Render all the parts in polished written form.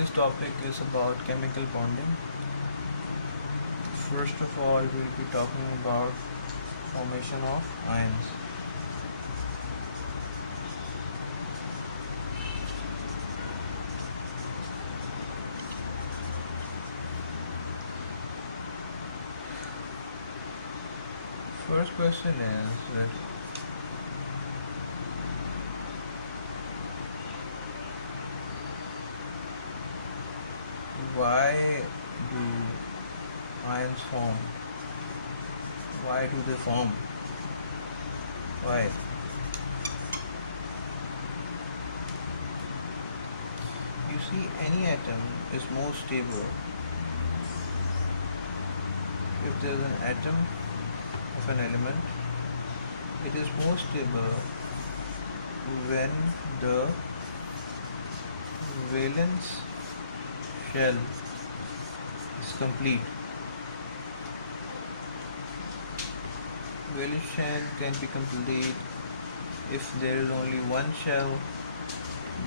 Today's topic is about chemical bonding. First of all, we'll be talking about formation of ions. First question is that why do ions form? Why do they form? Why? You see, any atom is more stable if there is an atom of an element. It is more stable when the valence shell is complete. Valence shell can be complete if there is only one shell,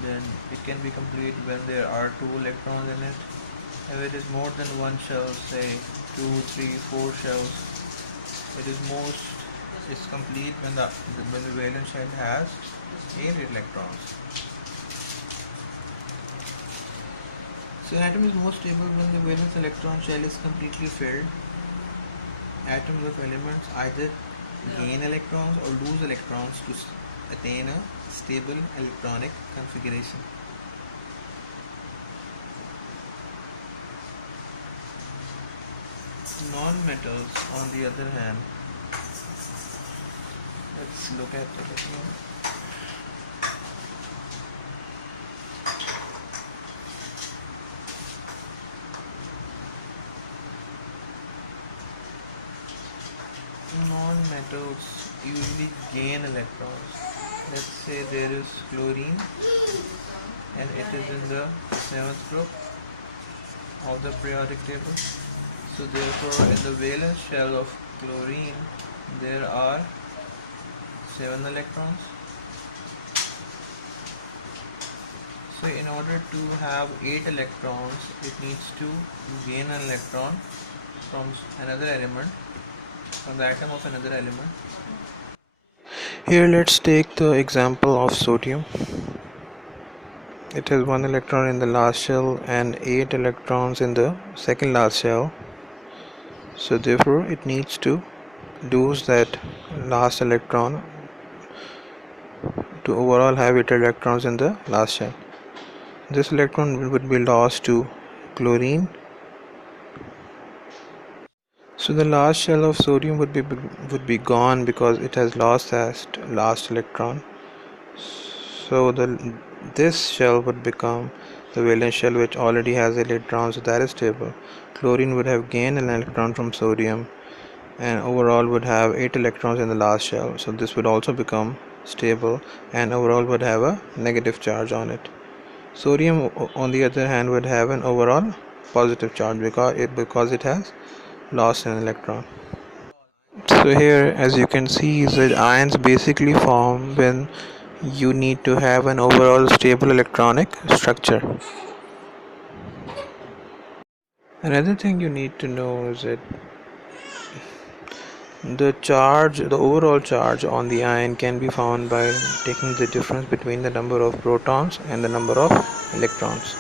then it can be complete when there are 2 electrons in it. If it is more than one shell, say 2, 3, 4 shells, it's complete when the valence shell has 8 electrons. So an atom is most stable when the valence electron shell is completely filled. Atoms of elements either gain electrons or lose electrons to attain a stable electronic configuration. Non-metals, on the other hand, let's look at it again. Non-metals usually gain electrons. Let's say there is chlorine and it is in the 7th group of the periodic table. So therefore in the valence shell of chlorine there are 7 electrons. So in order to have 8 electrons, it needs to gain an electron from another element, from the atom of another element. Here let's take the example of sodium. It has 1 electron in the last shell and 8 electrons in the second last shell. So therefore it needs to lose that last electron to overall have 8 electrons in the last shell. This electron would be lost to chlorine. So the last shell of sodium would be gone because it has lost that last electron. So this shell would become the valence shell, which already has electrons, so that is stable. Chlorine would have gained an electron from sodium and overall would have 8 electrons in the last shell. So this would also become stable and overall would have a negative charge on it. Sodium, on the other hand, would have an overall positive charge because it has lost an electron. So here, as you can see, the ions basically form when you need to have an overall stable electronic structure. Another thing you need to know is that the overall charge on the ion can be found by taking the difference between the number of protons and the number of electrons.